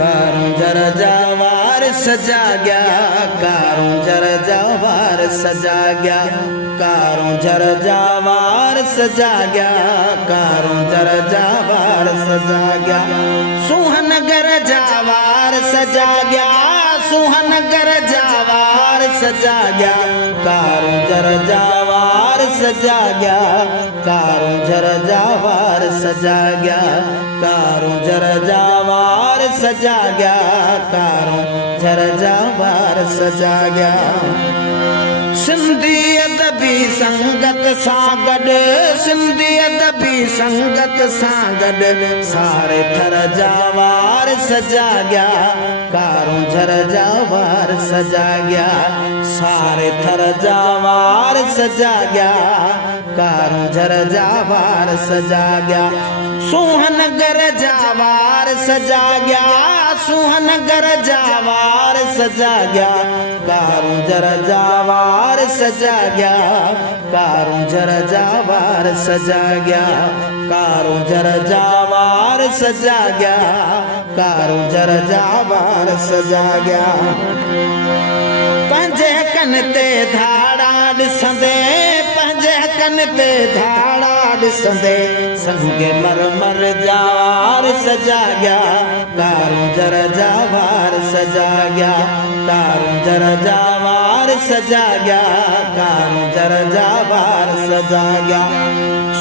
कारों जर जावार सजा गया, कारों जर जावार सजा गया, कारों जर जावार सजा गया, कारों जर जावार सजा गया, सुहनगर जावार सजा गया, सुहनगर जावार सजा गया, कारों जर जावार सजा गया, कारों जर जावार सजा गया, कारों जर जावार सजा गया, कारों जर जावार सजा गया। सिंधी अदबी संगत सां गॾु, सिंधी अदबी संगत सां गॾु सारे थर जावार सजा गया, कारों झर जावार सजा गया, सारे थर जावार सजा गया, कारों झर जावार सजा गया, सुहनगर जावार सजा गया, सुहनगर जावार सजा गया, कारों झर जावार सजा गया, कारों झर जावार सजा गया, कारों झर जावार सजा गया, कारों झर जावार सजा गया। पंजे कन ते धाड़ा ॾिसंदे, पंजे कन ते धाड़ा ॾिसंदे संगे मरमर जावार सजा गया, कारों झर जावार सजा गया, कारों झर जावार सजा गया, कारों झर जावार सजा गया,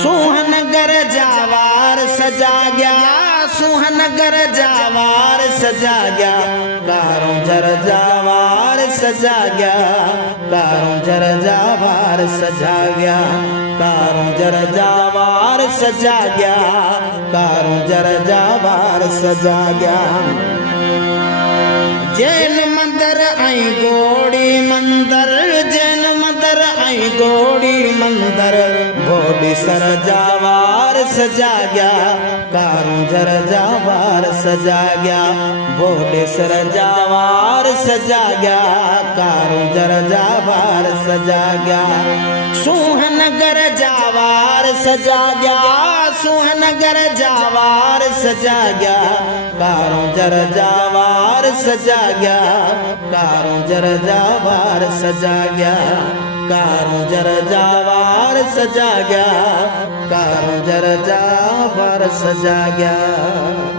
सुहनगर जावार सजा गया, सुहनगर जावार सजा गया, कारों झर जावार सजा गया, कारों झर जावार सजा गया, कारों झर जावार सजा गया, कारों झर जावार सजा गया। जैन मंदिर ऐं गोड़ी मंदिर, जैन मंदिर ऐं गोड़ी मंदिर गोड़ी सर जावार सजा गया, कारों झर जावार सजा गया, बोले सर जावार सजा गया, कारों झर जावार सजा गया, सुहनगर जावार सजा गया, सुहनगर जावार सजा गया, कारों झर जावार सजा गया, कारों झर जावार सजा गया, कारों झर जावार सजा गया, कारों झर जावार सजा गया।